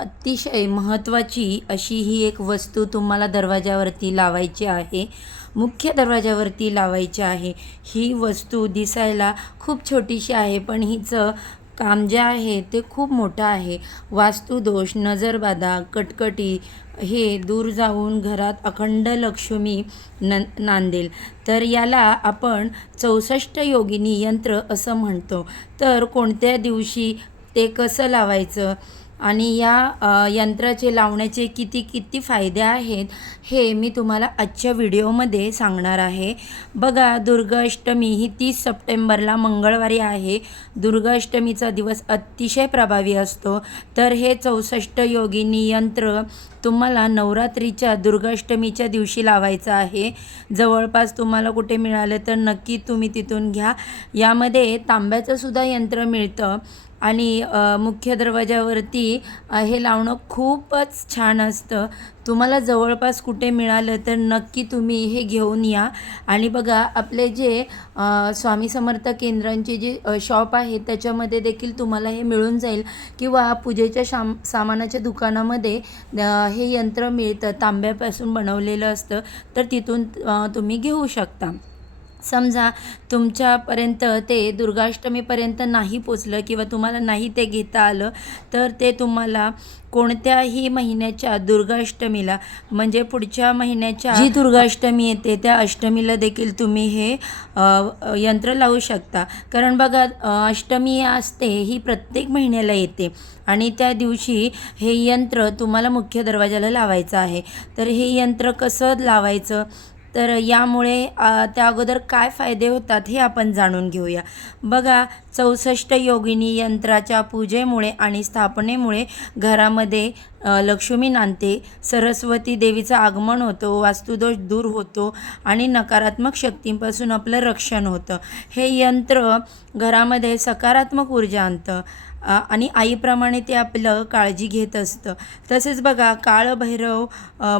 अतिशय महत्त्वाची अशी ही एक वस्तू तुम्हाला दरवाजावरती लावायची आहे. मुख्य दरवाजावरती लावायची आहे. ही वस्तू दिसायला खूप छोटीशी आहे पण हिचं काम जे आहे ते खूप मोठं आहे. वास्तुदोष नजरबाधा कटकटी हे दूर जाऊन घरात अखंड लक्ष्मी न नांदेल. तर याला आपण चौसष्ट योगिनी यंत्र असं म्हणतो. तर कोणत्या दिवशी ते कसं लावायचं? आणि या यंत्राचे लावण्याचे किती किती फायदे आहेत हे मी तुम्हाला आजच्या व्हिडिओमध्ये सांगणार आहे. बघा दुर्गाष्टमी ही तीस सप्टेंबरला मंगळवारी आहे. दुर्गाष्टमीचा दिवस अतिशय प्रभावी असतो. तर हे चौसष्ट योगिनी यंत्र तुम्हाला नवरात्रीच्या दुर्गाष्टमीच्या दिवशी लावायचं आहे. जवळपास तुम्हाला कुठे मिळालं तर नक्की तुम्ही तिथून घ्या. यामध्ये तांब्याचंसुद्धा यंत्र मिळतं आणि मुख्य दरवाजावरती हे लावणं खूपच छान असतं. तुम्हाला जवळपास कुठे मिळालं तर नक्की तुम्ही हे घेऊन या. आणि बघा आपले जे स्वामी समर्थ केंद्रांचे जे शॉप आहे त्याच्यामध्ये देखील तुम्हाला हे मिळून जाईल. किंवा पूजेच्या शाम सामानाच्या दुकानामध्ये हे यंत्र मिळतं तांब्यापासून बनवलेलं असतं तर तिथून तुम्ही घेऊ शकता. समजा तुमच्यापर्यंत ते दुर्गाष्टमीपर्यंत नाही पोचलं किंवा तुम्हाला नाही ते घेता आलं तर ते तुम्हाला कोणत्याही महिन्याच्या दुर्गाष्टमीला म्हणजे पुढच्या महिन्याच्या जी दुर्गाष्टमी येते त्या अष्टमीला देखील तुम्ही हे यंत्र लावू शकता. कारण बघा अष्टमी असते ही प्रत्येक महिन्याला येते. आणि त्या दिवशी हे यंत्र तुम्हाला मुख्य दरवाजाला लावायचं आहे. तर हे यंत्र कसं लावायचं? तर यामुळे त्या अगोदर काय फायदे होतात हे आपण जाणून घेऊया. बघा चौसष्ट योगिनी यंत्राच्या पूजेमुळे आणि स्थापनेमुळे घरामध्ये लक्ष्मी नांदते. सरस्वती देवीचं आगमन होतं वास्तुदोष दूर होतो आणि नकारात्मक शक्तींपासून आपलं रक्षण होतं. हे यंत्र घरामध्ये सकारात्मक ऊर्जा आणतं. आणि आईप्रमाणे ते आपलं काळजी घेत असतं. तसेच बघा काळभैरव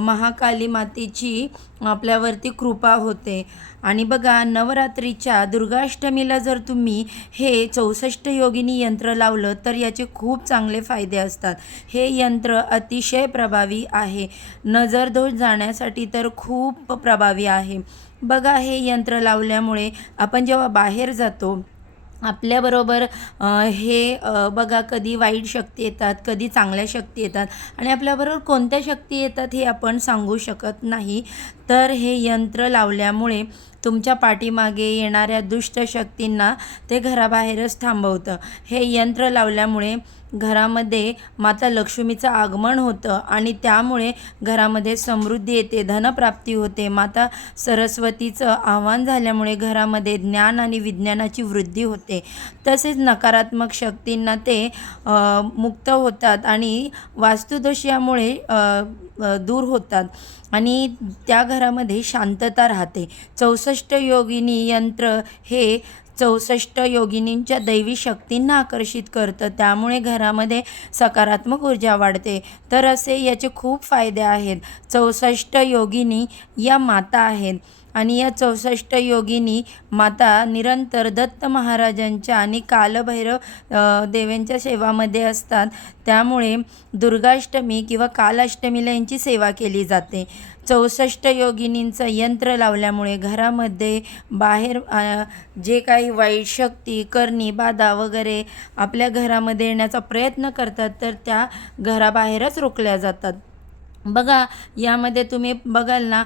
महाकाली मातेची आपल्यावरती कृपा होते. आणि बघा नवरात्रीच्या दुर्गाष्टमीला जर तुम्ही हे चौसष्ट योगिनी यंत्र लावलं तर याचे खूप चांगले फायदे असतात. हे यंत्र अतिशय प्रभावी आहे. नजरदोष जाण्यासाठी तर खूप प्रभावी आहे. बघा हे यंत्र लावल्यामुळे आपण जेव्हा बाहेर जातो आपल्याबरोबर हे बघा कधी वाईट शक्ती येतात कधी चांगल्या शक्ती येतात आणि आपल्याबरोबर कोणत्या शक्ती येतात हे आपण सांगू शकत नाही. तर हे यंत्र लावल्यामुळे तुमच्या पाठीमागे येणाऱ्या दुष्ट शक्तींना ते घराबाहेरच थांबवतं. हे यंत्र लावल्यामुळे घरामध्ये माता लक्ष्मीचं आगमन होतं आणि त्यामुळे घरामध्ये समृद्धी येते धनप्राप्ती होते. माता सरस्वतीचं आव्हान झाल्यामुळे घरामध्ये ज्ञान आणि विज्ञानाची वृद्धी होते. तसेच नकारात्मक शक्तींना ते मुक्त होतात आणि वास्तुदोष यामुळे दूर होतात आणि त्या घरामध्ये शांतता राहते. चौसष्ट योगिनी यंत्र हे चौसष्ट योगिनींच्या दैवी शक्तींना आकर्षित करतं. त्यामुळे घरामध्ये सकारात्मक ऊर्जा वाढते. तर असे याचे खूप फायदे आहेत. चौसष्ट योगिनी या माता आहेत. आणि या चौसष्ट योगिनी माता निरंतर दत्त महाराजांच्या आणि कालभैरव देवेंच्या देवांच्या सेवामध्ये असतात. त्यामुळे दुर्गाष्टमी किंवा कालाष्टमीला यांची सेवा केली जाते. चौसष्ट योगिनींचं यंत्र लावल्यामुळे घरामध्ये बाहेर जे काही वाईट शक्ती करणी बाधा वगैरे आपल्या घरामध्ये येण्याचा प्रयत्न करतात तर त्या घराबाहेरच रोखल्या जातात. बघा यामध्ये तुम्ही बघाल ना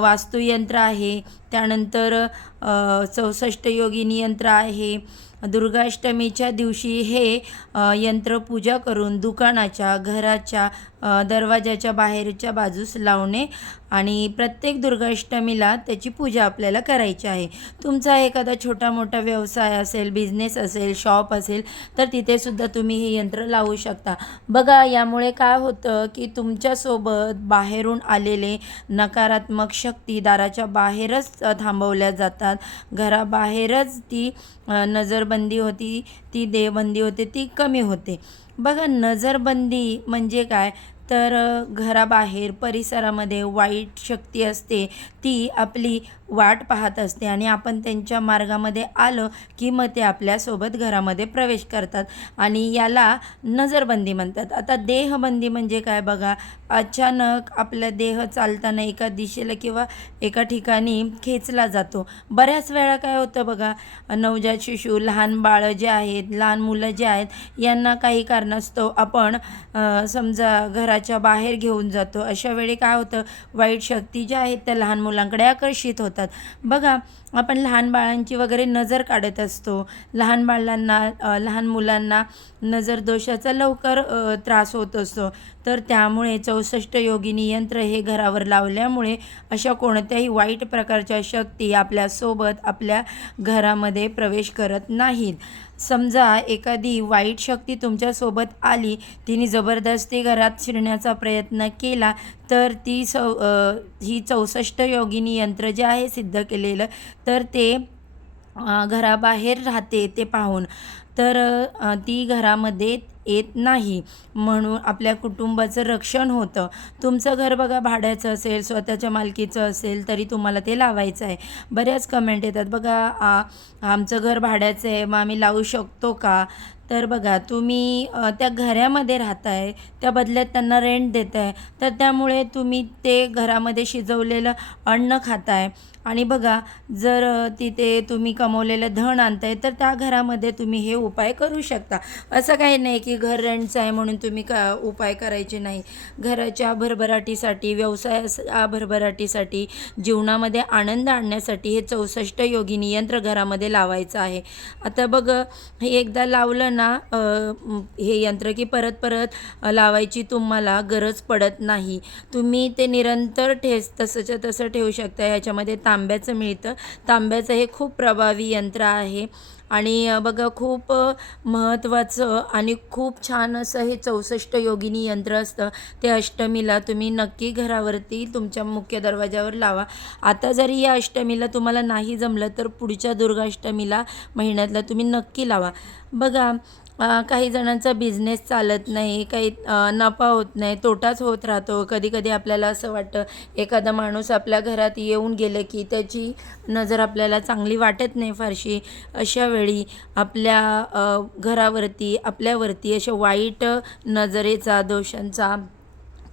वास्तुयंत्र आहे त्यानंतर चौसष्ट योगिनी यंत्र आहे दुर्गाष्टमीच्या दिवशी हे यंत्र पूजा करून दुकानाच्या घराच्या दरवाजाच्या बाहेरच्या बाजूस लावणे आणि प्रत्येक दुर्गाष्टमीला त्याची पूजा आपल्याला करायची आहे. तुमचा एखादा छोटा मोठा व्यवसाय असेल बिझनेस असेल शॉप असेल तर तिथेसुद्धा तुम्ही हे यंत्र लावू शकता. बघा यामुळे काय होतं की तुमच्यासोबत बाहेरून आलेले नकारात्मक शक्ती दाराच्या बाहेरच थांबवल्या जातात. घराबाहेरच ती नजरबंदी होती ती देवबंदी होते ती कमी होते. बघा नजरबंदी म्हणजे काय? तर घराबाहेर परिसरामध्ये वाईट शक्ती असते ती आपली वाट पाहत असते आणि आपण त्यांच्या मार्गामध्ये आलं की मग ते आपल्यासोबत घरामध्ये प्रवेश करतात आणि याला नजरबंदी म्हणतात. आता देहबंदी म्हणजे काय बघा? अचानक आपला देह चालताना एका दिशेला किंवा एका ठिकाणी खेचला जातो. बऱ्याच वेळा काय होतं बघा? नवजात शिशू लहान बाळं जे आहेत लहान मुलं जे आहेत यांना काही कारणास्तव आपण समजा घरा घराच्या बाहेर घेऊन जातो. अशा वेळी काय होतं? वाईट शक्ती ज्या आहेत त्या लहान मुलांकडे आकर्षित होतात. बघा आपण लहान बाळांची वगैरे नजर काढत असतो. लहान बाळांना लहान मुलांना नजर दोषाचा लवकर त्रास होत असतो. तर त्यामुळे चौसष्ट योगिनी यंत्र हे घरावर लावल्यामुळे अशा कोणत्याही वाईट प्रकारच्या शक्ती आपल्यासोबत आपल्या घरामध्ये प्रवेश करत नाहीत. समजा एखादी वाईट शक्ती तुमच्यासोबत आली तिने जबरदस्ती घरात शिरण्याचा प्रयत्न केला तर ती सौ ही चौसष्ट योगिनी यंत्र जे आहे सिद्ध केलेलं तर ते घराबाहेर राहते ते पाहून. तर ती घरामध्ये येत नाही. म्हणून आपल्या कुटुंबाचं रक्षण होतं. तुमचं घर बघा भाड्याचं असेल स्वतःच्या मालकीचं असेल तरी तुम्हाला ते लावायचं आहे. बऱ्याच कमेंट येतात. बघा आ, आमचं घर भाड्याचं आहे मग आम्ही लावू शकतो का? तर बघा तुम्ही त्या घरामध्ये राहताय त्या बदल्यात त्यांना रेंट देत आहे तर त्यामुळे तुम्ही ते घरामध्ये शिजवलेलं अन्न खाताय. आणि बघा जर तिथे तुम्ही कमवलेलं धन आणताय तर त्या घरामध्ये तुम्ही हे उपाय करू शकता. असं काही नाही की घर रेंटचं आहे म्हणून तुम्ही का उपाय करायचे नाही. घराच्या भरभराटीसाठी व्यवसाया भरभराटीसाठी जीवनामध्ये आनंद आणण्यासाठी हे चौसष्ट योगिनी यंत्र घरामध्ये लावायचं आहे. आता बघ हे एकदा लावलं ना हे यंत्र की परत परत लावायची तुम्हाला गरज पडत नाही. तुम्ही ते निरंतर ठेस तसंच्या तसं ठेवू शकता. ह्याच्यामध्ये तांब्याचं मिळतं. तांब्याचं हे खूप प्रभावी यंत्र आहे. आणि बघा खूप महत्त्वाचं आणि खूप छान असं हे चौसष्ट योगिनी यंत्र असतं. ते अष्टमीला तुम्ही नक्की घरावरती तुमच्या मुख्य दरवाजावर लावा. आता जरी या अष्टमीला तुम्हाला नाही जमलं तर पुढच्या दुर्गाष्टमीला महिन्यातला तुम्ही नक्की लावा. बघा काही जणांचा बिझनेस चालत नाही काही नफा होत नाही तोटाच होत राहतो. कधी कधी आपल्याला असं वाटतं एखादा माणूस आपल्या घरात येऊन गेलं की त्याची नजर आपल्याला चांगली वाटत नाही फारशी. अशा वेळी आपल्या घरावरती आपल्यावरती अशा वाईट नजरेचा दोषांचा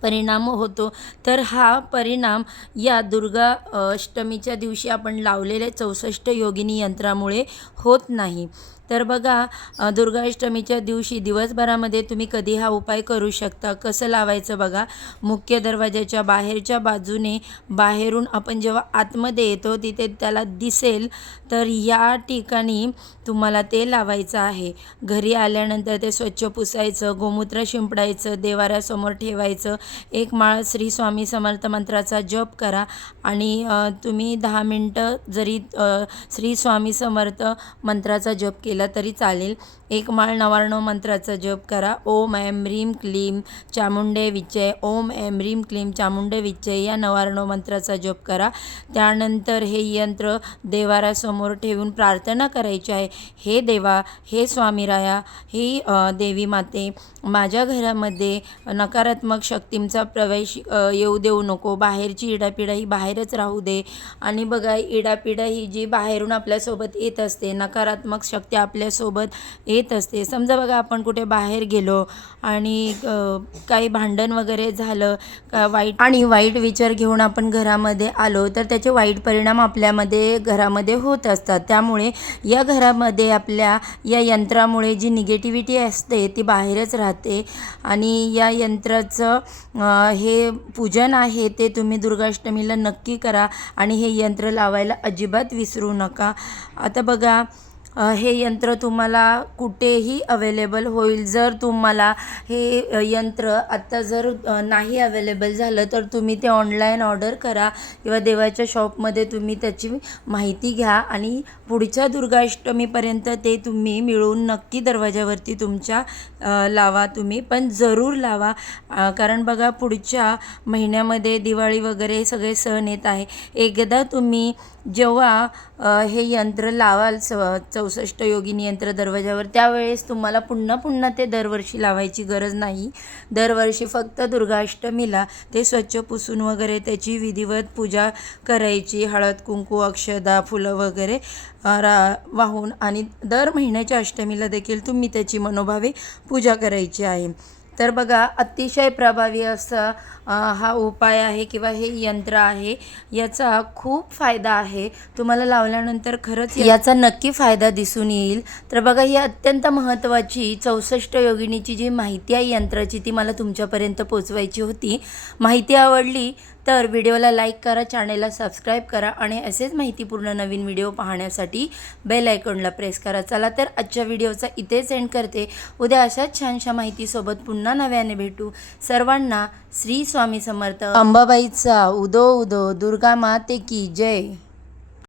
परिणाम होतो. तर हा परिणाम या दुर्गा अष्टमीच्या दिवशी आपण लावलेले चौसष्ट योगिनी यंत्रामुळे होत नाही. तर बघा दुर्गाष्टमीच्या दिवशी दिवसभरामध्ये तुम्ही कधी हा उपाय करू शकता? कसं लावायचं बघा? मुख्य दरवाजाच्या बाहेरच्या बाजूने बाहेरून आपण जेव्हा आतमध्ये येतो तिथे त्याला दिसेल तर या ठिकाणी तुम्हाला ते लावायचं आहे. घरी आल्यानंतर ते स्वच्छ पुसायचं गोमूत्र शिंपडायचं देवाऱ्यासमोर ठेवायचं. एक माळ श्री स्वामी समर्थ मंत्राचा जप करा आणि तुम्ही दहा मिनटं जरी श्री स्वामी समर्थ मंत्राचा जप केला तरी चालेल. एक माळ नवार्णव मंत्राचा जप करा. ओम ऐम ह्रीम क्लीं चामुंडे विजय. ओम ऐम ह्रीम क्लीं चामुंडे विजय या नवार्णव मंत्राचा जप करा. त्यानंतर हे यंत्र देवारासमोर ठेवून प्रार्थना करायची आहे. हे देवा हे स्वामीराया हे देवी माते माझ्या घरामध्ये नकारात्मक शक्तींचा प्रवेश येऊ देऊ नको. बाहेरची इडापिडा ही बाहेरच राहू दे. आणि बघा इडापिडा ही जी बाहेरून आपल्यासोबत येत असते नकारात्मक शक्ती आपल्यासोबत येत असते. समजा बघा आपण कुठे बाहेर गेलो आणि काही भांडण वगैरे झालं का वाईट आणि वाईट विचार घेऊन आपण घरामध्ये आलो तर त्याचे वाईट परिणाम आपल्यामध्ये घरामध्ये होत असतात. त्यामुळे या घरामध्ये आपल्या या यंत्रामुळे जी निगेटिव्हिटी असते ती बाहेरच राहते. आणि या यंत्राचं हे पूजन आहे ते तुम्ही दुर्गाष्टमीला नक्की करा. आणि हे यंत्र लावायला अजिबात विसरू नका. आता बघा हे यंत्र तुम्हाला कुठेही अवेलेबल होईल. जर तुम्हाला हे यंत्र आत्ता जर नाही अवेलेबल झालं तर तुम्ही ते ऑनलाईन ऑर्डर करा किंवा देवाच्या शॉपमध्ये तुम्ही त्याची माहिती घ्या आणि पुढच्या दुर्गाष्टमीपर्यंत ते तुम्ही मिळवून नक्की दरवाजावरती तुमच्या लावा तुम्ही. पण जरूर लावा कारण बघा पुढच्या महिन्यामध्ये दिवाळी वगैरे सगळे सण येत आहे. एकदा तुम्ही जेव्हा हे यंत्र लावाल स चौसष्ट योगिनी यंत्र दरवाजावर त्यावेळेस तुम्हाला पुन्हा पुन्हा ते दरवर्षी लावायची गरज नाही. दरवर्षी फक्त दुर्गाष्टमीला ते स्वच्छ पुसून वगैरे त्याची विधिवत पूजा करायची हळद कुंकू अक्षदा फुलं वगैरे रा वाहून आणि दर महिन्याच्या अष्टमीला देखील तुम्ही त्याची मनोभावे पूजा करायची आहे. तर बघा अतिशय प्रभावी असा हा उपाय आहे किंवा हे यंत्र आहे याचा खूप फायदा आहे. तुम्हाला लावल्यानंतर खरंच याचा नक्की फायदा दिसून येईल. तर बघा ही अत्यंत महत्त्वाची चौसष्ट योगिनीची जी माहिती आहे यंत्राची ती मला तुमच्यापर्यंत पोचवायची होती. माहिती आवडली तर व्हिडिओला लाईक करा चॅनेलला सबस्क्राईब करा आणि असेच माहितीपूर्ण नवीन व्हिडिओ पाहण्यासाठी बेल आयकॉनला प्रेस करा. चला तर आजच्या व्हिडिओचा इथेच एंड करते. उद्या अशाच छानशा माहितीसोबत पुन्हा नव्याने भेटू. सर्वांना श्री स्वामी समर्थ. अंबाबाईचा उदो उदो दुर्गा माते की जय.